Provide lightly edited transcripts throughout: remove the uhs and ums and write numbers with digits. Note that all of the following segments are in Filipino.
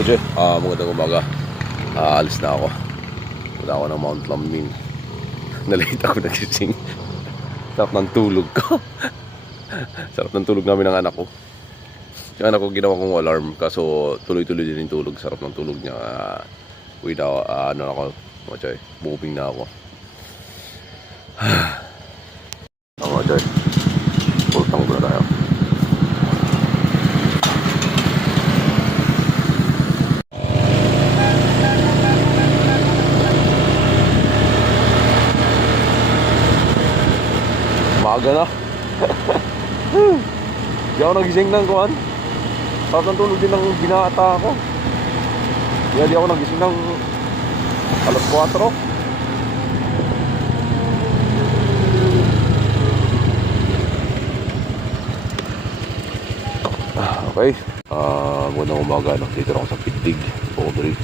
Hello, Che. Magandang umaga. Alis na ako. Punta ako ng Mount Lambing. Nalate ako nagising. Sarap ng tulog ko. Sarap ng tulog namin ng anak ko. Yung anak ko ginawa kong alarm. Kaso tuloy-tuloy din yung tulog. Sarap ng tulog niya. Without, ano ako, mga Che, moving na ako. Mga Che, pultang ko na tayo. Maaga na. Di ako nagising ng kuhan. Sarap ng tulog din ng binata ako. Kaya di ako nagising ng alas 4. Okay. Magandang umaga. Dito ako sa Pindig, Pobre.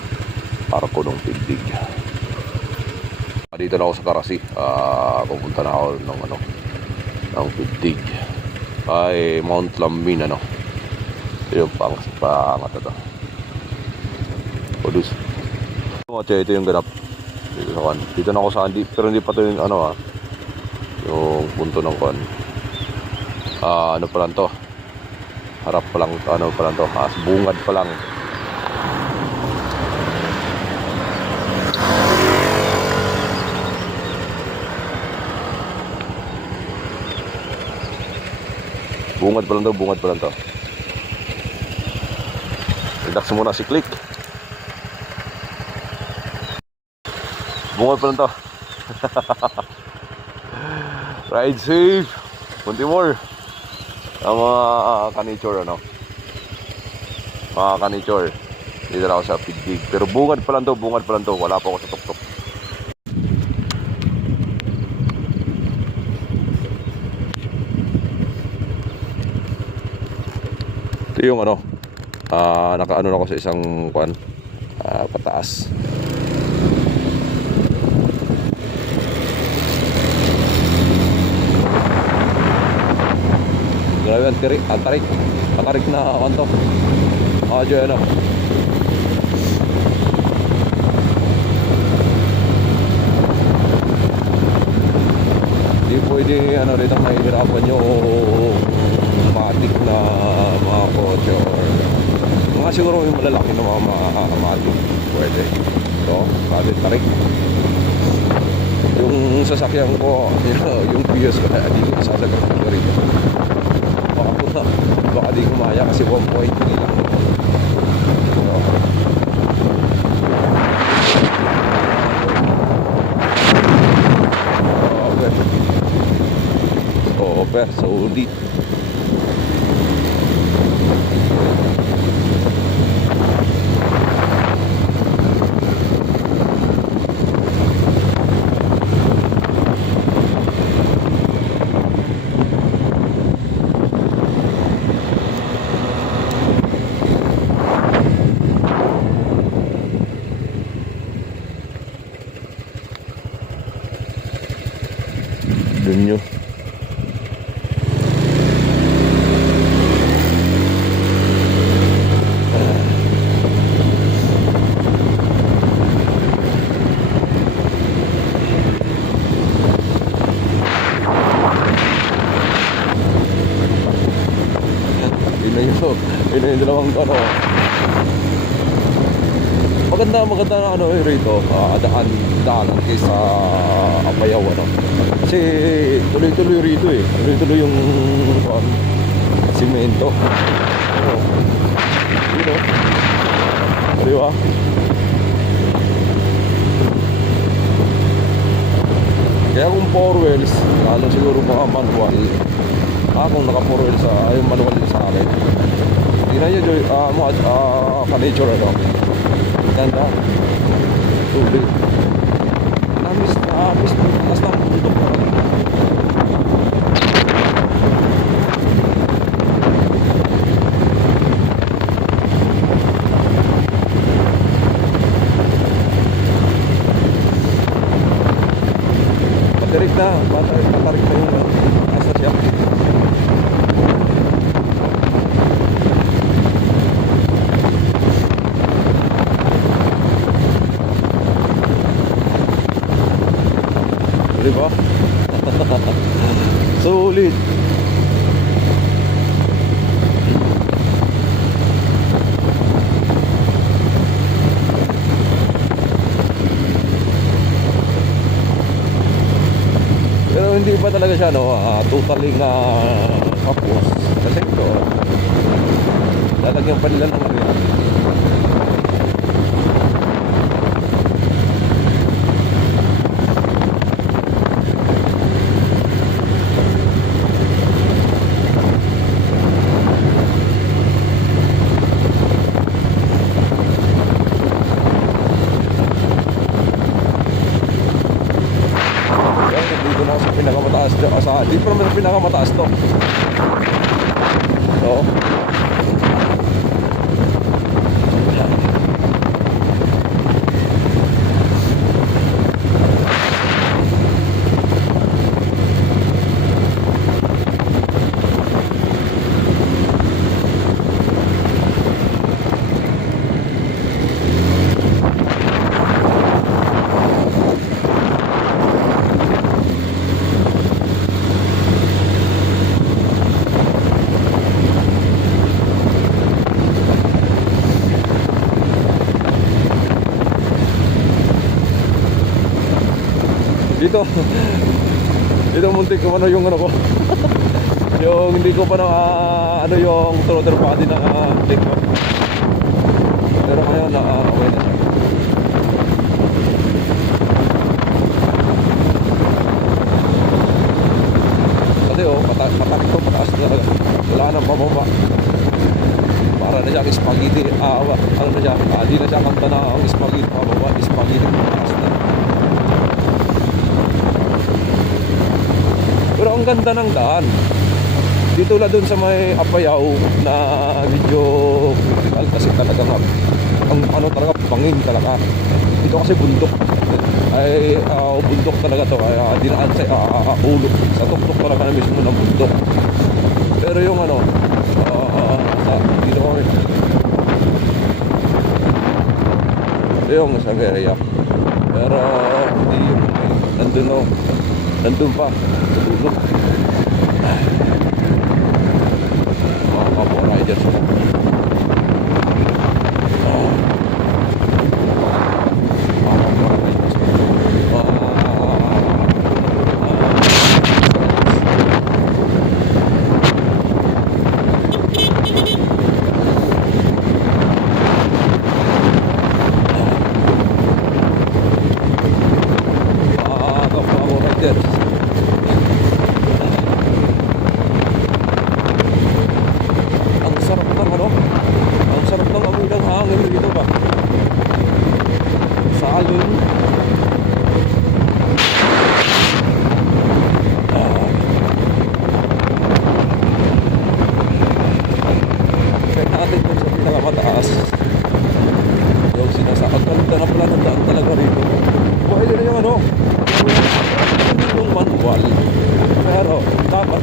Para ko ng Pindig. Dito na ako sa Karasi. Pupunta na ako ng ng Pindig ay Mount Lambing, yung pangat ito. Odus ito yung ganap dito na ako sa Andi, pero hindi pa ito yung yung punto ng kuan. Ano pa lang to, harap pa lang, pa lang to, bungad pa lang. Bungad pa lang to. Relax muna si Click. Bungad pa lang to. Ride safe. Kunti more. Ang mga kanichor, mga kanichor. Dito na ako sa Pindig. Pero bungad pa lang to. Wala pa ako sa tuktok. Ito yung nakaano na ako sa isang kuan, pataas. Grabe ang tarik na kanto. Diyan Hindi pwede dito mahihirapan yung matik na mga kotse or mga siguro yung malalaki na mga matik. Pwede. So, sabi tarik. Yung sasakyan ko, yung Prius ko, hindi ko sasagot na rin. Baka di kumaya kasi 1.3 lang. Okay, solid. Dun nyo. Yun na yung dalawang maganda na rito, daanan kaysa Apayao, kasi tuloy-tuloy rito tuloy-tuloy yung simento. Diba? Kaya kung 4 wheels, lalo siguro mga manual. Kung naka 4 wheels, ay manual din sa akin. Hindi na yun, ka-nature, ganda. Tubig. Namis na taas ng bundok na. Patarik na yung nasa siya. di ba? Sulit. Pero hindi pa talaga siya totally na kapos. Kasi ito, lalagyan pa nila ng rin. Dito na sa pinakamataas dito pa naman sa pinakamataas to. Oo. Dito muntik ko yung ko yung hindi ko pa yung throttle body na take ko, pero ngayon okay na siya. Kasi patak ko pataas na talaga, wala nang pababa, para na siyang spaghetti. Ano na siya, di na siya kanta na ang spaghetti pababa, spaghetti pataas na. Pero ang ganda ng daan. Dito na dun sa may Apayao na medyo critical kasi talaga ang talaga bangin talaga. Dito kasi bundok. Ay bundok talaga to. Kaya dinaan sa ulo. Sa tuktok talaga na mismo ng bundok. Pero yung dito kami. Yung sa area. Pero hindi yung nandun pa sa dulo. Mga kapo riders ko.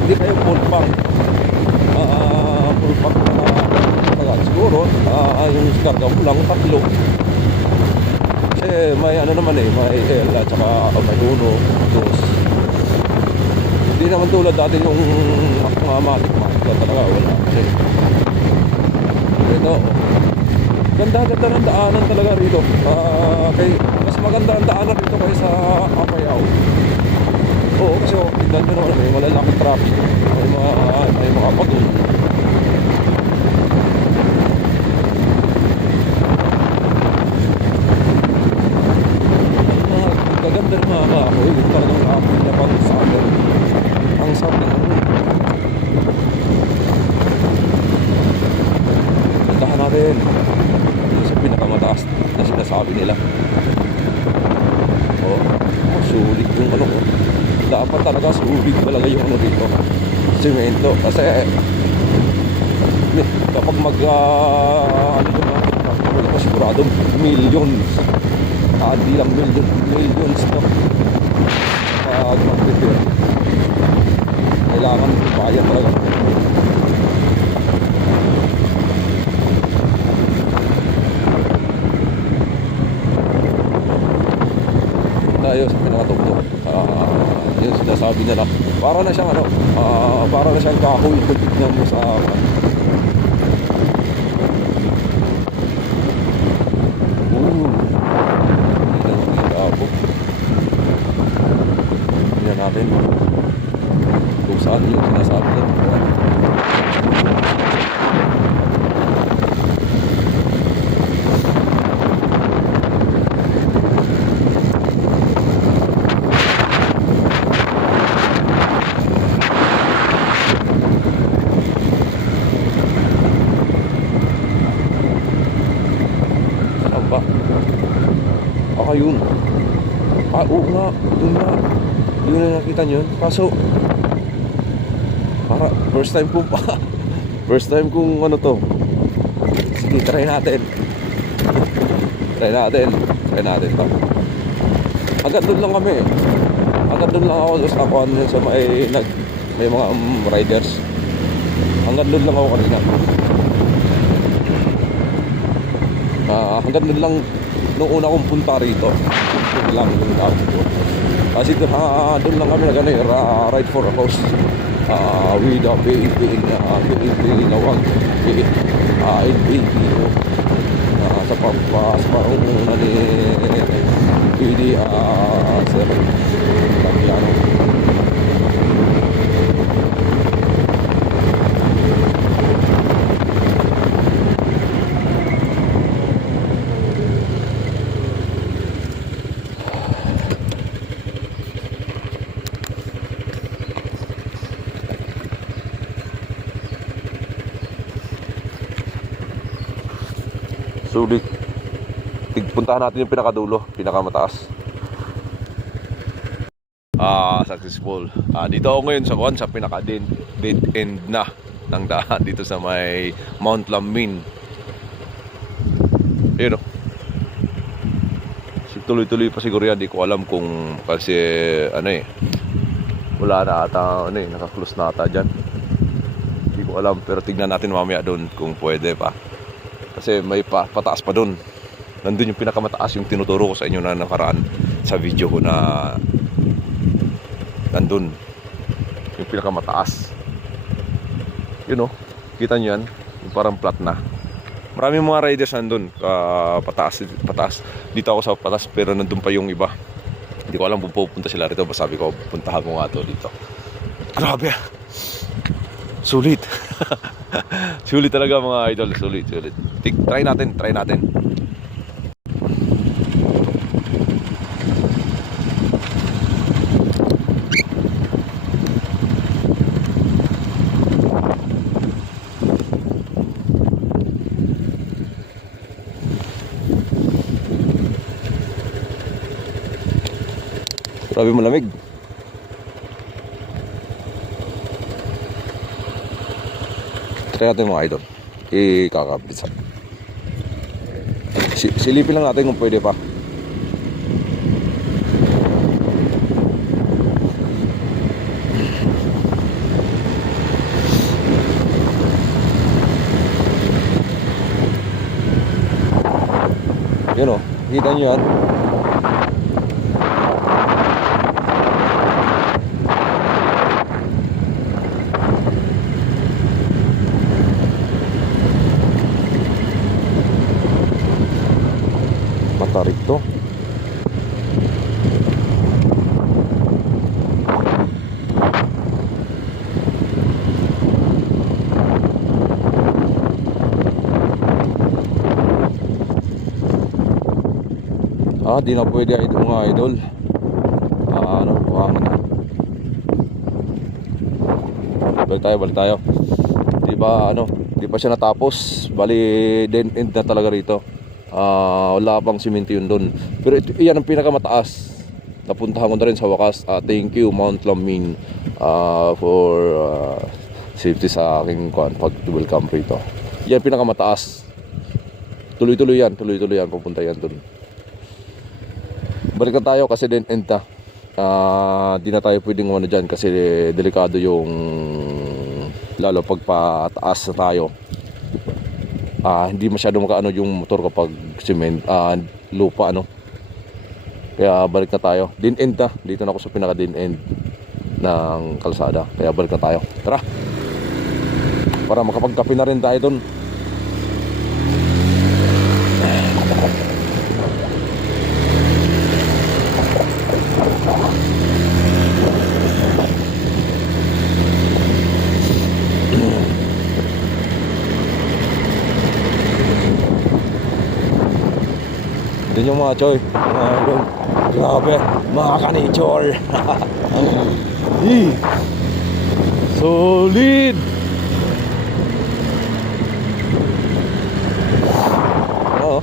Hindi kayo full pump na siguro yung karga mo lang tatlo kasi may naman may L at saka may uno dos. Hindi naman tulad dati yung mga matik talaga wala kasi ito ganda ng daanan talaga rito. Mas maganda ang daanan rito kaysa Apayao. Oo, kasi tignan nyo naman, may malalaking traffic, may mga patong. Ang kaganda ng mga kahoy, yung talagang kahoy na pang sagan. Ang sarap ng puntahan natin yung sa pinakamataas na sinasabi nila. Sulit yung dapat talaga sulit talaga yung dito, semento, kasi kapag sigurado millions, hindi lang millions to pag mag-prepare. Kailangan bayan talaga. Tayo sa pinakatuktok yung sinasabi nila. Para na siyang para na siyang kahoy kung tignan mo sa tingnan natin kung saan yung sinasabi nila. Yun. Oo nga, dun na. Yun na nakita nyo. Kaso, para first time kong first time kong ano to. Sige, try natin. Try natin to. Agad dun lang kami. Agad dun lang ako sa may mga riders. Hanggang dun lang ako kanina. Hanggang dun lang nung una kong punta rito. Doon lang yung tao dito. Kasi doon lang kami ride for a cause with the PNP Nawag PNP sa pangunguna ni PD Sir Tagliano. Sulit. Puntahan natin yung pinakadulo, pinakamataas. Successful. Dito ako ngayon sa pinaka dead end na ng daan dito sa may Mount Lammin. Yun o. Tuloy-tuloy pa siguro yan. Di ko alam kung kasi wala na ata naka-close na ata dyan. Di ko alam, pero tignan natin mamaya doon kung pwede pa. Kasi may pataas pa doon. Nandun yung pinakamataas, yung tinuturo ko sa inyo na nakaraan sa video ko na nandun yung pinakamataas. Yun o, kita nyo yan, yung parang flat na. Maraming mga riders nandun, pataas. Dito ako sa pataas, pero nandun pa yung iba. Hindi ko alam kung pupunta sila rito. Sabi ko, puntahan ko nga to dito. Grabe, sulit. Sulit talaga mga idol, sulit. Try natin. Grabe malamig. Try natin mga idol. Ikakabit sa silipin lang natin kung pwede pa. Yun o, kita nyo yan. Matarik to. Di na pwede mga idol. Buhangin na. Balik tayo. Di pa siya natapos. Bali, dead end na talaga rito. Wala pang simento yun doon. Pero yan ang pinakamataas. Napuntahan ko na rin sa wakas. Thank you Mount Lammin for safety sa aking pag-welcome rito. Yan pinakamataas. Tuloy-tuloy yan. Pupunta yan doon. Balik na tayo kasi din end na. Di na tayo pwedeng dyan kasi delikado yung lalo pag pataas na tayo. Hindi masyado makaano yung motor kapag lupa Kaya balik na tayo. Din end na. Dito na ako sa pinaka din end. ng kalsada. Kaya balik na tayo. Tara! Para makapagkape na rin tayo dun. Yun yung mga choy, mga idol. Grabe, mga ka-nature. Solid. Oo.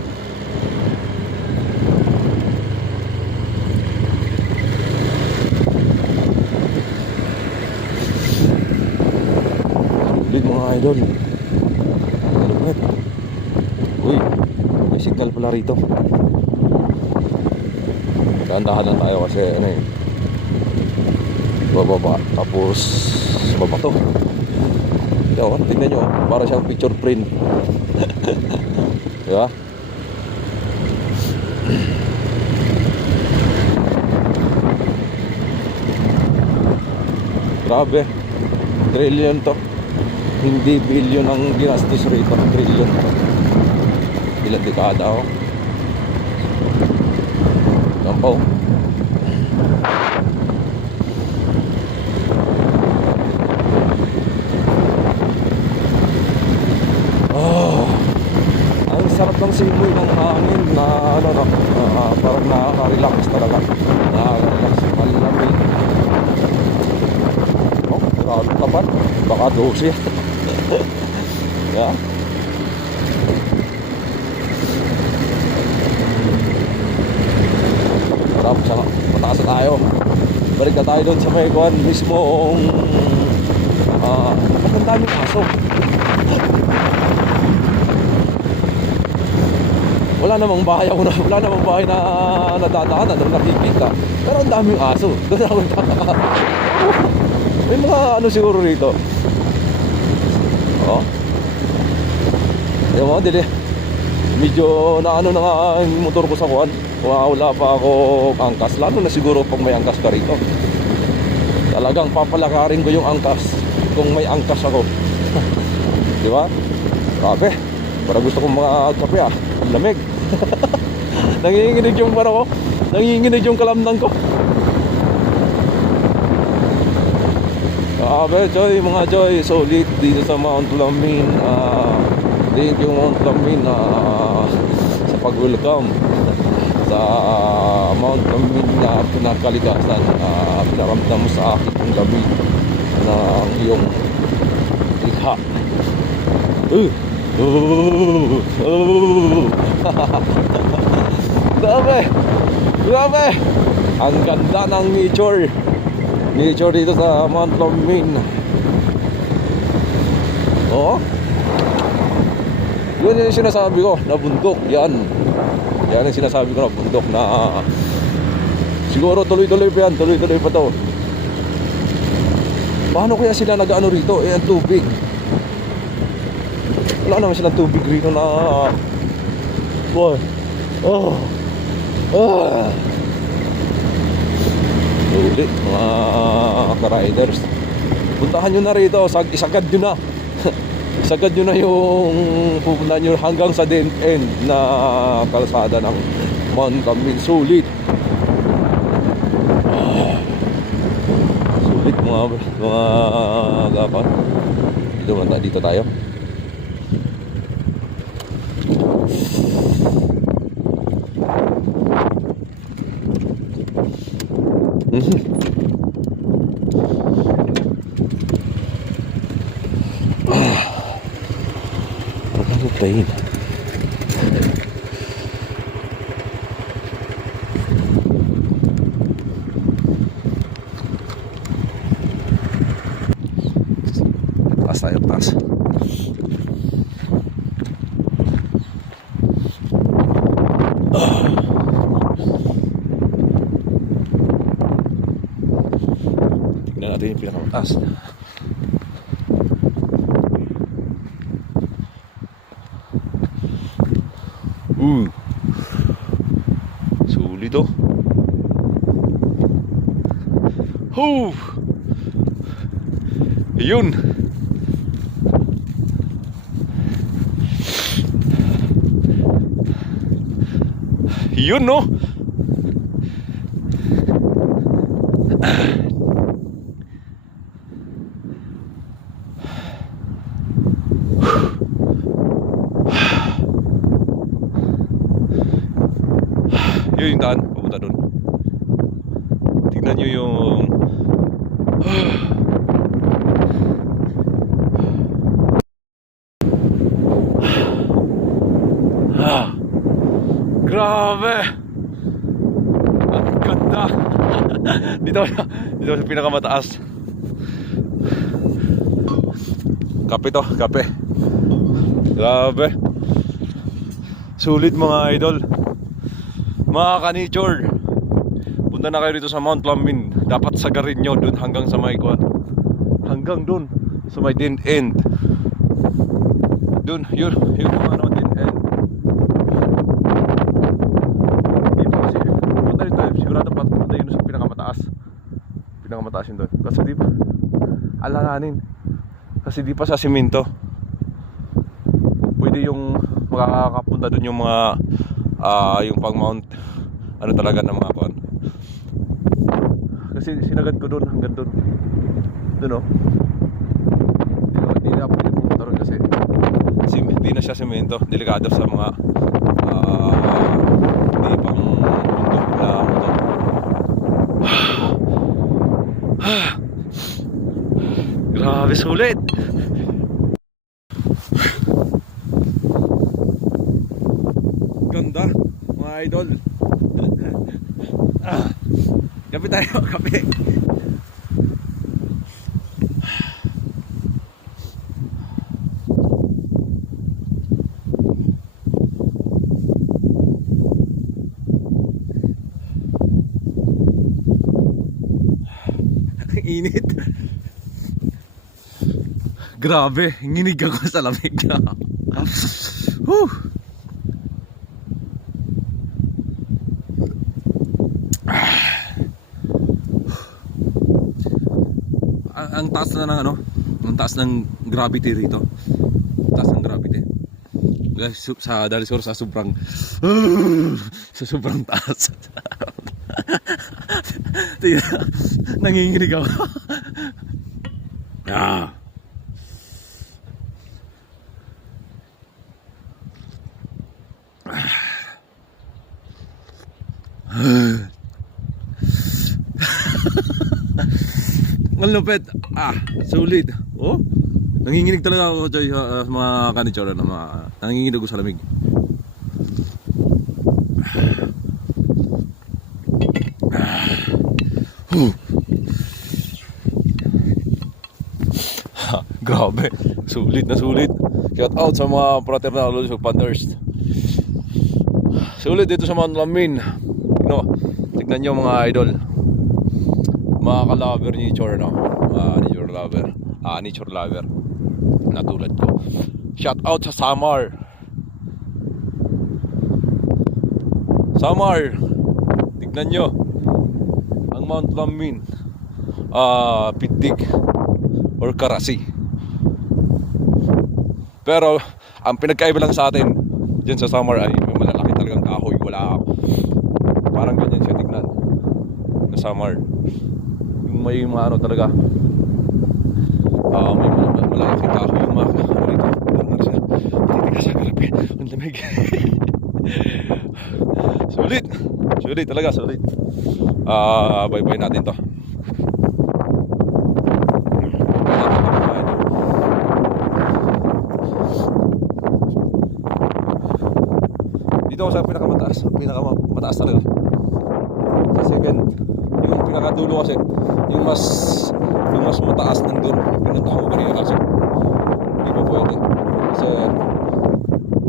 Solid mga idol. Malupit. Uy, may signal pala rito. Dahan-dahan lang tayo kasi ano eh, bababa tapos babato. Ito, tignan nyo, para siyang picture print. Diba? Grabe, trillion to. Hindi billion ang ginastos rito, trillion. Ilang dekada ako. Gampaw. Oh, ang sarap ng simoy ng hangin na ano, parang nakaka-relax talaga. Nakaka-relax, malamig. Oh, grabe tapat. Baka 12. Yeah. Mataas na tayo. Balik na tayo doon sa may kuhan mismong ang daming aso. Wala namang bahay ako na, wala namang bahay na nadadaanan na nakikita. Pero ang daming aso. Doon ako nakaka. May mga ano siguro rito. Oh. Yung mga dili. Medyo na ano na nga ang motor ko sa kuhan. Wala pa ako angkas. Lalo na siguro pag may angkas ka rito. Talagang papalakarin ko yung angkas kung may angkas ako. Di ba? Grabe. Para gusto kong mga kape ah. Ang lamig. Nanginginig yung para ko. Nanginginig yung kalamnan ko. Grabe, Joy, mga Joy. Solid dito sa Mount Lamin. Thank you Mount Lamin sa pag-welcome sa Mount Lamin na pinakaligasan. Pinaramdam mo sa akin yung lamig ng iyong likha. Grabe, grabe. Ang ganda ng nature dito sa Mount Lamin. Oh, yun yung sinasabi ko na bundok. Yan yung sinasabi ko na bundok na siguro tuloy-tuloy pa yan. Tuloy-tuloy pa to. Paano kaya sila nag-ano rito? Eh, ang tubig. Wala naman silang tubig rito na ulit mga ka-riders. Puntahan nyo na rito. Isagad nyo na. Isagad nyo na yung pupunta nyo hanggang sa dead end na kalsada ng Mount Lamin. Sulit. Sulit mga gapan. Dito tayo. Pain. Taas tayo, taas. Tignan natin yung pinakamataas. Sulit oh. Yun. Yun, no? Yun yung daan, papunta doon. Tignan nyo yung grabe! Ang ganda! dito sa pinakamataas. Kape to, kape. Grabe. Sulit mga idol. Mga ka-nature, punta na kayo dito sa Mount Lambin. Dapat sagarin nyo dun hanggang sa may kuwan. Hanggang dun sa may din end. Dun, yun yung ano, din end. Dito kasi, punta dito sigurado punta yun sa pinakamataas. Pinakamataas yun dun. Kasi di pa alanganin. Kasi di pa sa simento. Pwede yung makakapunta dun yung mga yung pang mount ano talaga ng mga kon. Kasi sinagad ko doon hanggang doon. Doon oh. Hindi na pwede pumunta ron kasi hindi na siya semento. Delikado sa mga hindi pang bundok na motor. Grabe sulit. Ganda mga idol. Kape tayo, kape. Init. Grabe, nginig ako sa lamig. Ang taas na ng ano, ang taas ng gravity rito. Taas ng gravity. Guys, dahil siguro sa sobrang sa sobrang taas. Nanginginig ako. Ah. Ang lupit. Sulit. Oh, nanginginig talaga ako sa mga kanitsura na nanginginig ako sa lamig. Grabe. Sulit na sulit. Shout out sa mga fraternal Lusog Panthers. Sulit dito sa Mount Lambin. Tignan nyo mga idol. Mga ka-lover nature, no? Nature lover. Nature lover na tulad ko. Shout out sa Samar. Samar, tignan nyo ang Mount Lambin. Pitik or Karasi. Pero ang pinagkaiba lang sa atin dyan sa Samar ay may malalaki talagang kahoy. Wala parang ganyan siya tignan na Samar. May mga ano talaga may malaki kahoy yung mga dito. Ano siya? Titigas sa grabe. Ang lamig. Sulit. Sulit talaga, sulit. Bye-bye natin to. Dito ako sa pinakamataas talaga. Sa second, yung pinakadulo kasi yung mas mataas nandun. Pinunta ko kanina kasi hindi pa pwede kasi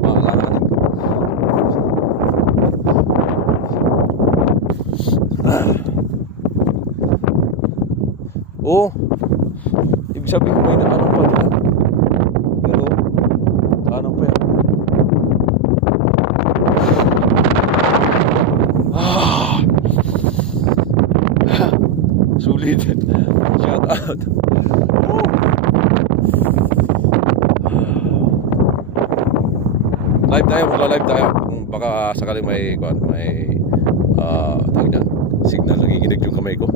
kailangan natin. Oh, ibig sabihin may nakanang pa dyan. Pero nakanang pa yan. Sulit. Shout out. Live tayo, magla-live tayo. Kung baka sakaling may tawag niyan, signal, nagiginig yung kamay ko.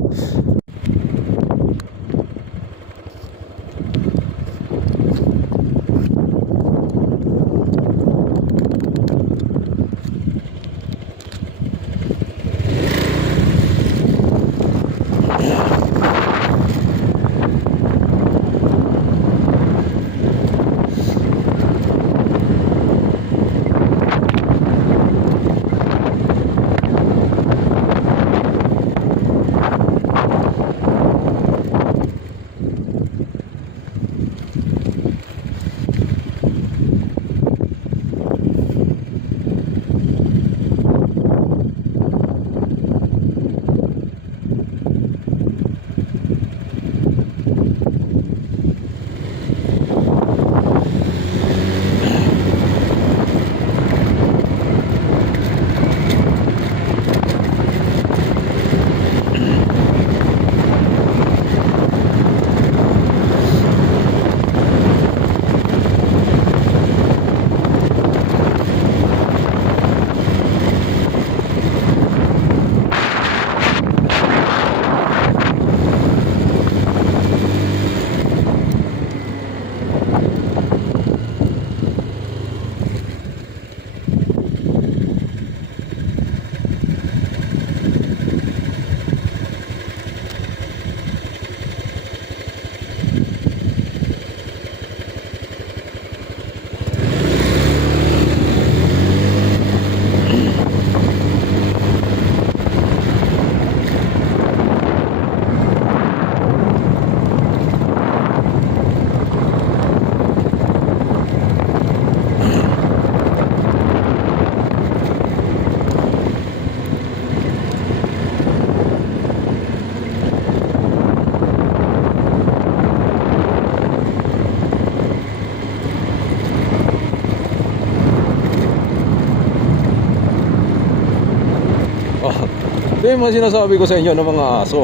Ito yung mga sinasabi ko sa inyo ng mga aso.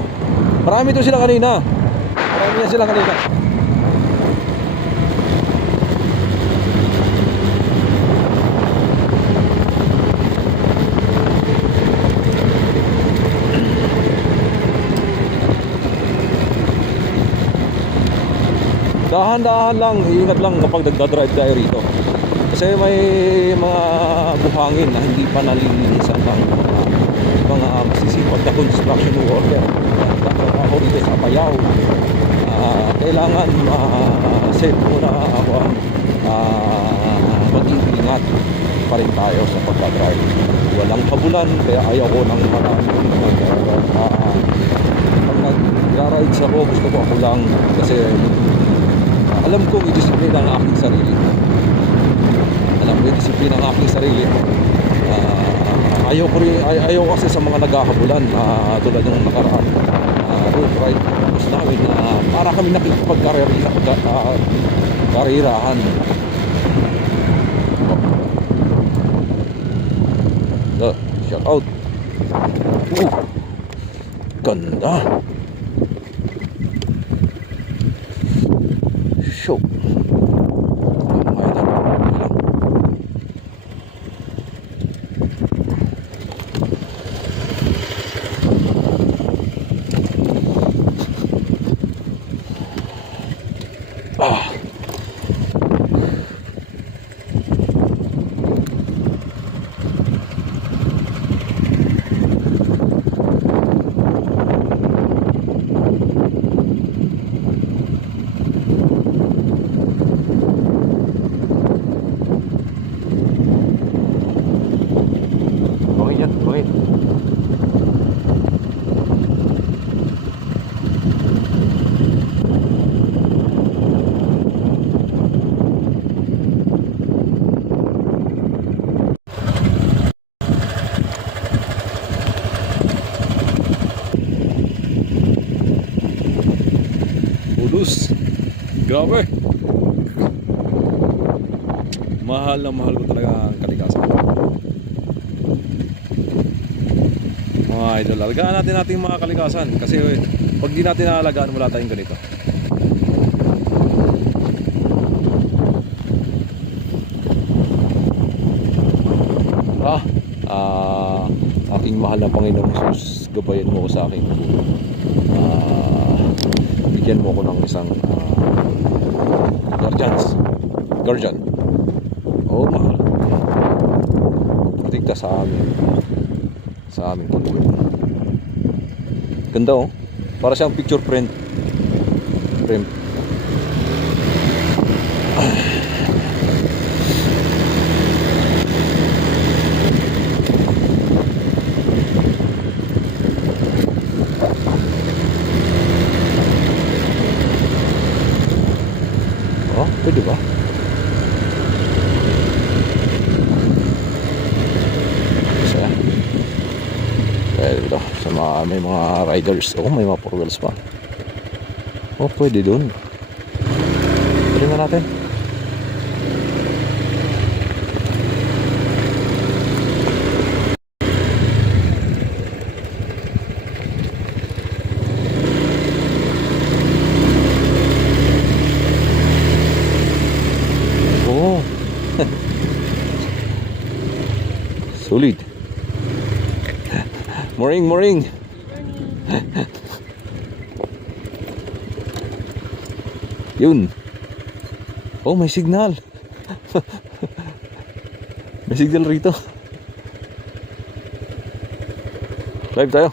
Marami to sila kanina. Marami yan sila kanina. Dahan-dahan lang, ingat lang kapag nagdadrive tayo rito. Kasi may mga buhangin na hindi pa nalilinisan ng mga masisipag na construction worker. Ako dito sa Apayao, kailangan set muna ako mag-iingat pa rin tayo sa pagdadrive. Walang kabulan, kaya ayaw ko ng maraming pag nag-rides ako, gusto ko ako lang kasi alam kong i-disiplina ang aking sarili. Alam ko i-disiplina ang aking sarili. Ayaw kasi sa mga naghahabulan tulad ng nakaraan road ride gusto namin para kami nakikipagkarirahan. Shout out. Ganda. Show. Ulus. Grabe. Mahal na mahal ko talaga ang kalikasan. Mga idol, alagaan natin ating mga kalikasan kasi pag di natin naalagaan, wala tayong ganito. Aking mahal na Panginoong Jesus, gabayan mo ko sa aking bigyan mo ko ng isang guardian. Oh, mahal, protekta sa aming Panginoon. Ganda, oh, para siyang picture frame. Oh, pwede ba? Isa. Pwede ito. Sa may mga riders. Oh, may mga 4 wheels pa. Oh, pwede dun. Pwede na natin. Oh. Solid. Morning. Yun. Oh, may signal. May signal rito. Live tayo.